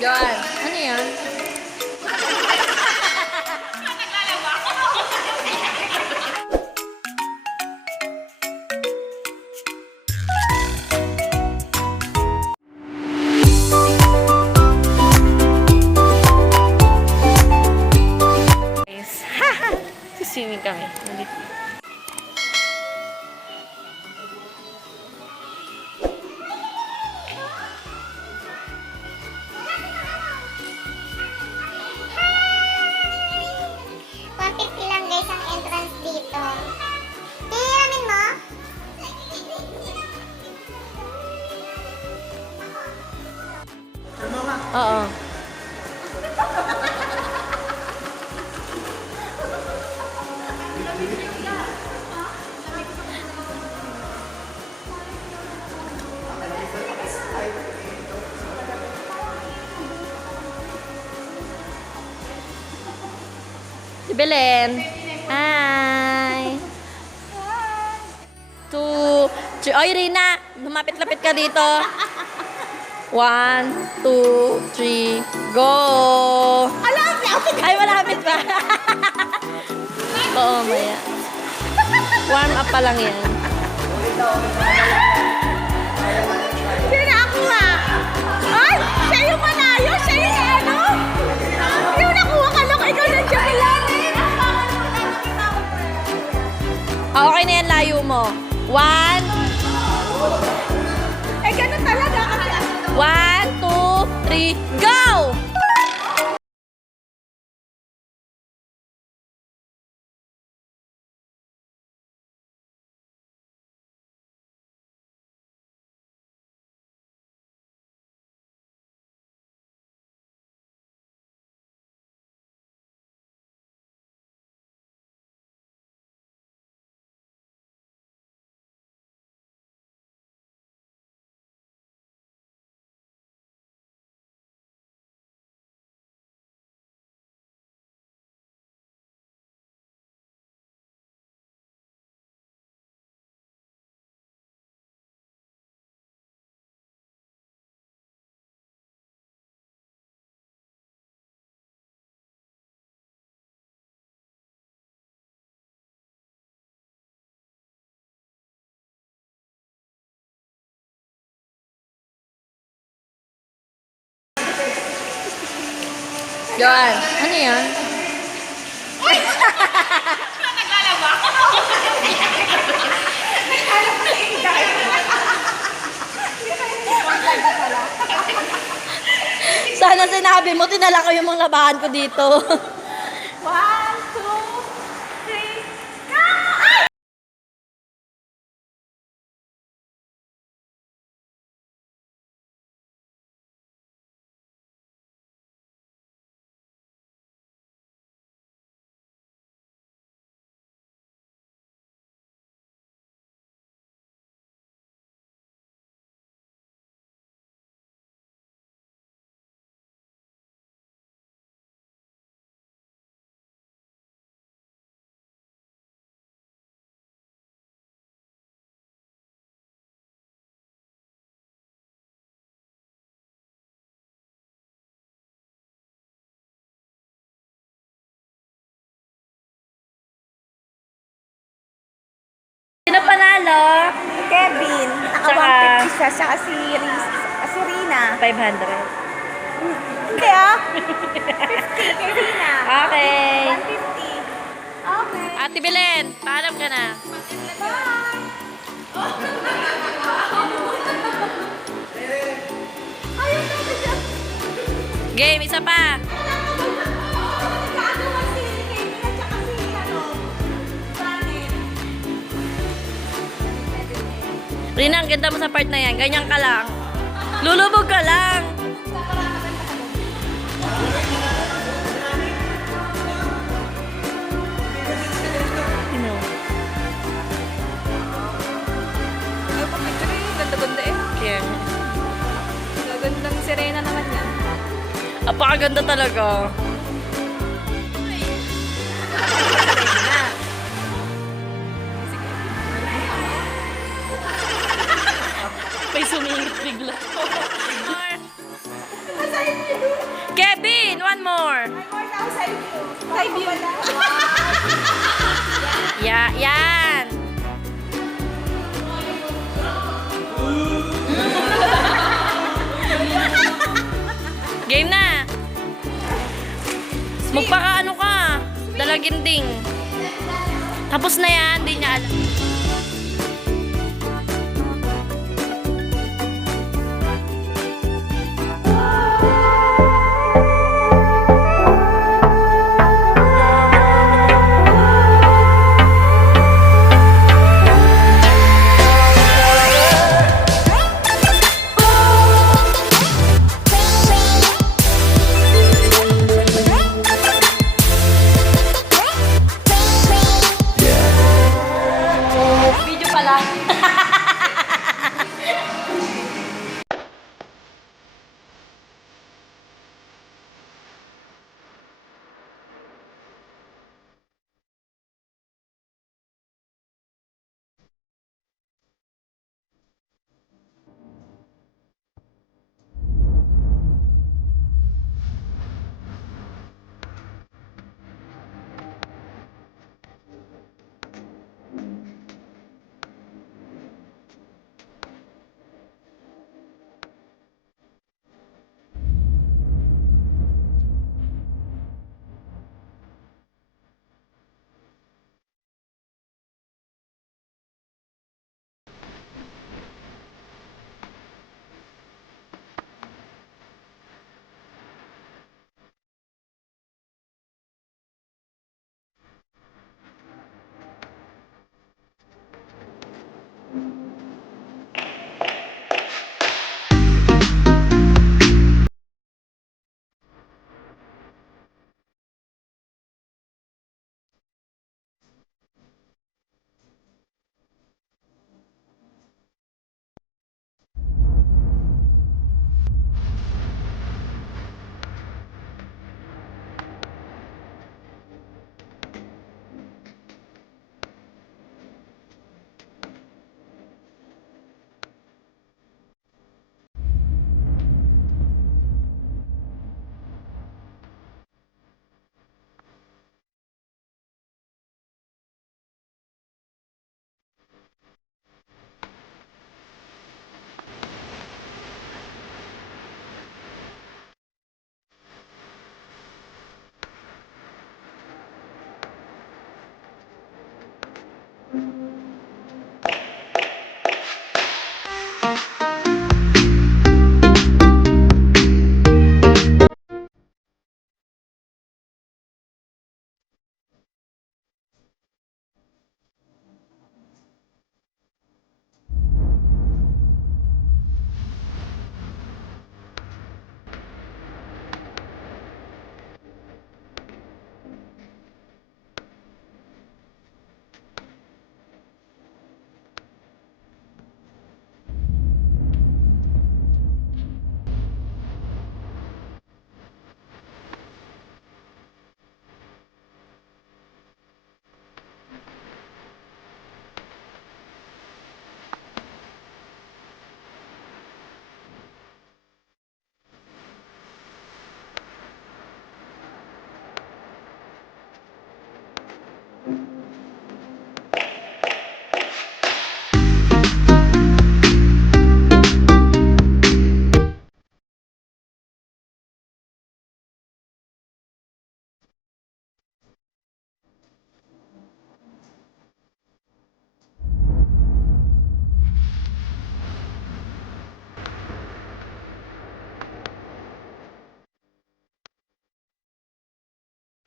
Yan. Ano yan? Guys, swimming kami. Ulit. Lang guys ang entrance dito. Hihiramin mo? Oo. Si Belen. Hi. 2, 3. Oy, Rina. Lumapit-lapit ka dito. 1, 2, 3. Go! Ay, malapit pa. Oo, maya. Warm up pa lang yan. Sino ako nga? Ay! Siya yung manayo! Siya yung ano? Yung nakuha ka lang, ikaw na siya lang. Okay na yan, layo mo. 1, Eh, ganun talaga kasi. 1, 2, 3, go! Yan. Ano yan? Sana sinabi mo, tinala ko yung mga labahan ko dito. 1, 2, 3, go! Sino panalo? Kevin, naka Tsaka- 150 siya, saka si Rina. 500. Hindi ah. 50 kay Rina. Okay. 150. Okay. Ate Belen, paalam ka na. Ayun na siya. Game, isa pa. Nagkagawa si Kevin at saka si Janet. Rina, ang ganda mo sa part na yan. Ganyan ka lang. Lulubog ka lang. Ano? Ay, pag-picture yun, ganda-ganda eh. Kaya nga. Gagandang sirena naman yan. Apakaganda talaga. May sumingit bigla. Nasa side view. Kevin, one more. More now, side view. Side view. Yan. Game na. Magpaka ano ka. Dalaginding. Tapos na yan, di niya alam.